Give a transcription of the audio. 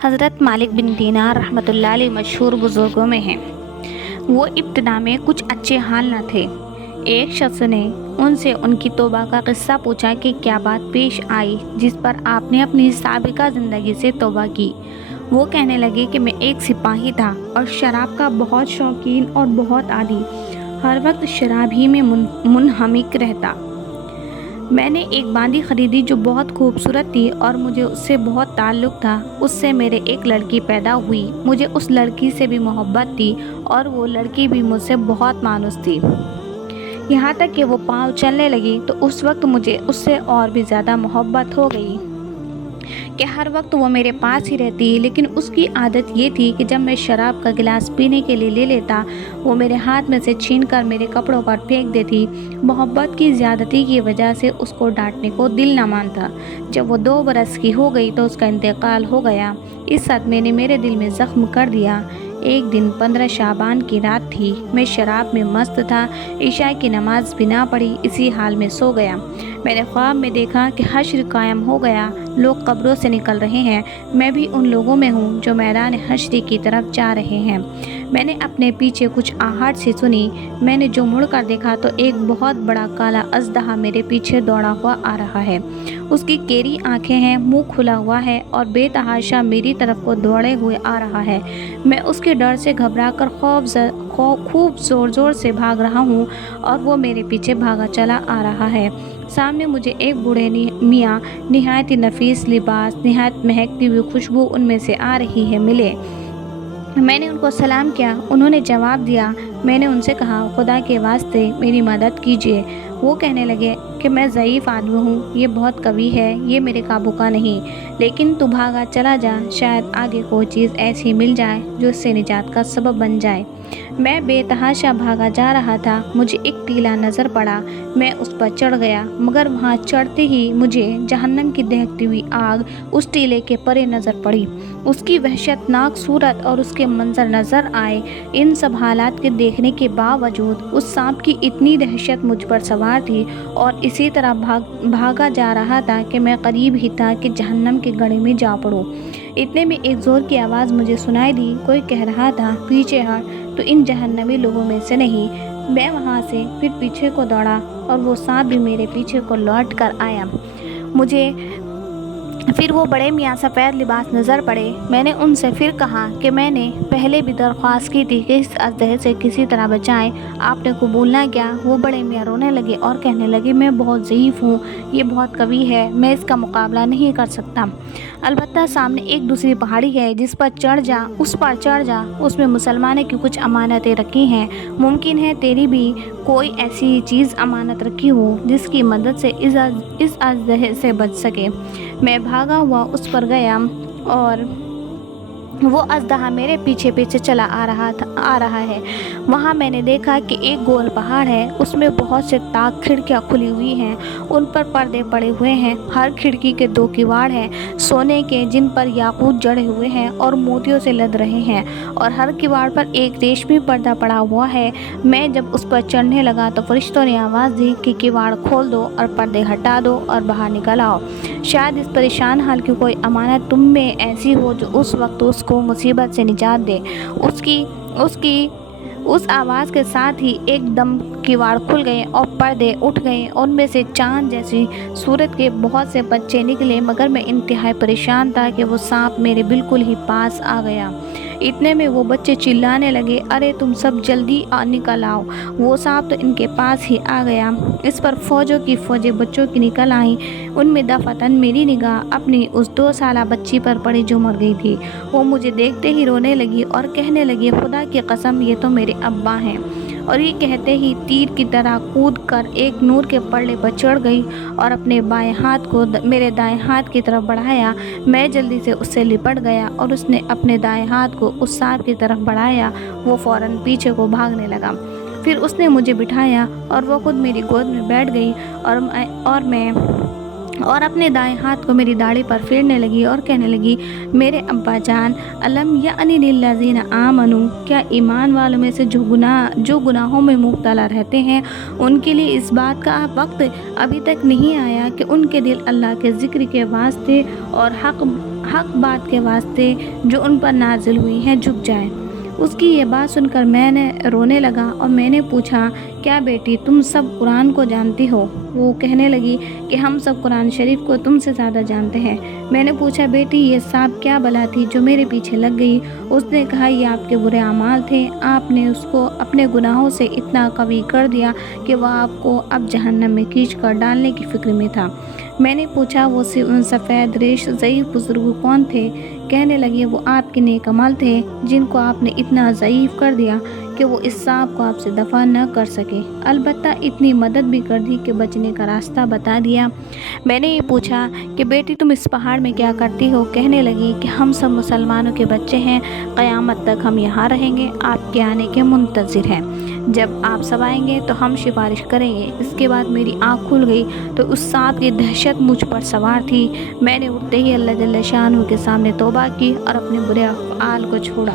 حضرت مالک بن دینار رحمۃ اللہ علیہ مشہور بزرگوں میں ہیں۔ وہ ابتدا میں کچھ اچھے حال نہ تھے۔ ایک شخص نے ان سے ان کی توبہ کا قصہ پوچھا کہ کیا بات پیش آئی جس پر آپ نے اپنی سابقہ زندگی سے توبہ کی۔ وہ کہنے لگے کہ میں ایک سپاہی تھا اور شراب کا بہت شوقین اور بہت عادی، ہر وقت شراب ہی میں منہمک رہتا۔ میں نے ایک باندی خریدی جو بہت خوبصورت تھی اور مجھے اس سے بہت تعلق تھا۔ اس سے میرے ایک لڑکی پیدا ہوئی، مجھے اس لڑکی سے بھی محبت تھی اور وہ لڑکی بھی مجھ سے بہت مانوس تھی، یہاں تک کہ وہ پاؤں چلنے لگی تو اس وقت مجھے اس سے اور بھی زیادہ محبت ہو گئی کہ ہر وقت وہ میرے پاس ہی رہتی۔ لیکن اس کی عادت یہ تھی کہ جب میں شراب کا گلاس پینے کے لیے لے لیتا، وہ میرے ہاتھ میں سے چھین کر میرے کپڑوں پر پھینک دیتی۔ محبت کی زیادتی کی وجہ سے اس کو ڈانٹنے کو دل نہ مانتا۔ جب وہ 2 برس کی ہو گئی تو اس کا انتقال ہو گیا۔ اس صدمے نے میرے دل میں زخم کر دیا۔ ایک دن 15 شعبان کی رات تھی، میں شراب میں مست تھا، عشاء کی نماز بھی نہ پڑھی، اسی حال میں سو گیا۔ میں نے خواب میں دیکھا کہ حشر قائم ہو گیا، لوگ قبروں سے نکل رہے ہیں، میں بھی ان لوگوں میں ہوں جو میدان حشر کی طرف جا رہے ہیں۔ میں نے اپنے پیچھے کچھ آہٹ سی سنی، میں نے جو مڑ کر دیکھا تو ایک بہت بڑا کالا اژدہا میرے پیچھے دوڑا ہوا آ رہا ہے۔ اس کی کیری آنکھیں ہیں، منہ کھلا ہوا ہے اور بے تحاشا میری طرف کو دوڑے ہوئے آ رہا ہے۔ میں اس کے ڈر سے گھبرا کر خوب زور زور سے بھاگ رہا ہوں اور وہ میرے پیچھے بھاگا چلا آ رہا ہے۔ سامنے مجھے ایک بوڑھے میاں، نہایت نفیس لباس، نہایت مہکتی ہوئی خوشبو ان میں سے آ رہی ہے، ملے۔ میں نے ان کو سلام کیا، انہوں نے جواب دیا۔ میں نے ان سے کہا، خدا کے واسطے میری مدد کیجیے۔ وہ کہنے لگے کہ میں ضعیف آدمی ہوں، یہ بہت قوی ہے، یہ میرے قابو کا نہیں، لیکن تو بھاگا چلا جا، شاید آگے کوئی چیز ایسی مل جائے جو اس سے نجات کا سبب بن جائے۔ میں بے تحاشا بھاگا جا رہا تھا، مجھے ایک ٹیلا نظر پڑا، میں اس پر چڑھ گیا، مگر وہاں چڑھتے ہی مجھے جہنم کی دہکتی ہوئی آگ اس ٹیلے کے پرے نظر پڑی۔ اس کی وحشت ناک صورت اور اس کے منظر نظر آئے۔ ان سب حالات کے دیکھنے کے باوجود اس سانپ کی اتنی دہشت مجھ پر سوار تھی اور اسی طرح بھاگا جا رہا تھا کہ میں قریب ہی تھا کہ جہنم کے گڑھے میں جا پڑوں۔ اتنے میں ایک زور کی آواز مجھے سنائی دی، کوئی کہہ رہا تھا، پیچھے ہٹ، تو ان جہنمی لوگوں میں سے نہیں۔ میں وہاں سے پھر پیچھے کو دوڑا اور وہ سانپ بھی میرے پیچھے کو لوٹ کر آیا۔ مجھے پھر وہ بڑے میاں سفید لباس نظر پڑے۔ میں نے ان سے پھر کہا کہ میں نے پہلے بھی درخواست کی تھی کہ اس اژدہے سے کسی طرح بچائیں، آپ نے قبول نہ کیا۔ وہ بڑے میاں رونے لگے اور کہنے لگے، میں بہت ضعیف ہوں، یہ بہت قوی ہے، میں اس کا مقابلہ نہیں کر سکتا۔ البتہ سامنے ایک دوسری پہاڑی ہے، جس پر چڑھ جا، اس پر چڑھ جا، اس میں مسلمانوں کی کچھ امانتیں رکھی ہیں، ممکن ہے تیری بھی کوئی ایسی چیز امانت رکھی ہو جس کی مدد سے اس اژدہے سے بچ سکے۔ میں بھاگا ہوا اس پر گیا اور وہ اژدہا میرے پیچھے پیچھے چلا آ رہا ہے۔ وہاں میں نے دیکھا کہ ایک گول پہاڑ ہے، اس میں بہت سے طاق کھڑکیاں کھلی ہوئی ہیں، ان پر پردے پڑے ہوئے ہیں، ہر کھڑکی کے 2 کواڑ ہیں سونے کے، جن پر یاقوت جڑے ہوئے ہیں اور موتیوں سے لد رہے ہیں، اور ہر کواڑ پر ایک ریشمی پردہ پڑا ہوا ہے۔ میں جب اس پر چڑھنے لگا تو فرشتوں نے آواز دی کہ کواڑ کھول دو اور پردے ہٹا دو اور باہر نکل آؤ، شاید اس پریشان حال کی کوئی امانت تم میں ایسی ہو جو اس وقت اس کو مصیبت سے نجات دے۔ اس آواز کے ساتھ ہی ایک دم کواڑ کھل گئے اور پردے اٹھ گئے، ان میں سے چاند جیسی صورت کے بہت سے بچے نکلے، مگر میں انتہائی پریشان تھا کہ وہ سانپ میرے بالکل ہی پاس آ گیا۔ اتنے میں وہ بچے چلانے لگے، ارے تم سب جلدی نکل آؤ، وہ سانپ تو ان کے پاس ہی آ گیا۔ اس پر فوجوں کی فوجیں بچوں کی نکل آئیں، ان میں دفعتاً میری نگاہ اپنی اس 2 سالہ بچی پر پڑی جو مر گئی تھی۔ وہ مجھے دیکھتے ہی رونے لگی اور کہنے لگی، خدا کی قسم، یہ تو میرے ابا ہیں۔ اور یہ کہتے ہی تیر کی طرح کود کر ایک نور کے پلڑے پر چڑھ گئی اور اپنے بائیں ہاتھ کو میرے دائیں ہاتھ کی طرف بڑھایا۔ میں جلدی سے اس سے لپٹ گیا اور اس نے اپنے دائیں ہاتھ کو اس سانپ کی طرف بڑھایا، وہ فوراً پیچھے کو بھاگنے لگا۔ پھر اس نے مجھے بٹھایا اور وہ خود میری گود میں بیٹھ گئی اور اپنے دائیں ہاتھ کو میری داڑھی پر پھیرنے لگی اور کہنے لگی، میرے ابا جان، الم یعنی للذین آمنوا، کیا ایمان والوں میں سے جو گناہوں میں مبتلا رہتے ہیں، ان کے لیے اس بات کا وقت ابھی تک نہیں آیا کہ ان کے دل اللہ کے ذکر کے واسطے اور حق بات کے واسطے جو ان پر نازل ہوئی ہیں جھک جائیں۔ اس کی یہ بات سن کر میں نے رونے لگا اور میں نے پوچھا، کیا بیٹی تم سب قرآن کو جانتی ہو؟ وہ کہنے لگی کہ ہم سب قرآن شریف کو تم سے زیادہ جانتے ہیں۔ میں نے پوچھا، بیٹی یہ سانپ کیا بلا تھی جو میرے پیچھے لگ گئی؟ اس نے کہا، یہ آپ کے برے اعمال تھے، آپ نے اس کو اپنے گناہوں سے اتنا قوی کر دیا کہ وہ آپ کو اب جہنم میں کھینچ کر ڈالنے کی فکر میں تھا۔ میں نے پوچھا، وہ سفید ریش ضعیف بزرگ کون تھے؟ کہنے لگے، وہ آپ کے نیک عمل تھے جن کو آپ نے اتنا ضعیف کر دیا کہ وہ اس سانپ کو آپ سے دفع نہ کر سکے، البتہ اتنی مدد بھی کر دی کہ بچنے کا راستہ بتا دیا۔ میں نے یہ پوچھا کہ بیٹی تم اس پہاڑ میں کیا کرتی ہو؟ کہنے لگی کہ ہم سب مسلمانوں کے بچے ہیں، قیامت تک ہم یہاں رہیں گے، آپ کے آنے کے منتظر ہیں۔ جب آپ سب آئیں گے تو ہم سفارش کریں گے۔ اس کے بعد میری آنکھ کھل گئی تو اس سانپ کی دہشت مجھ پر سوار تھی۔ میں نے اٹھتے ہی اللہ جل شانہ کے سامنے توبہ کی اور اپنے برے افعال کو چھوڑا۔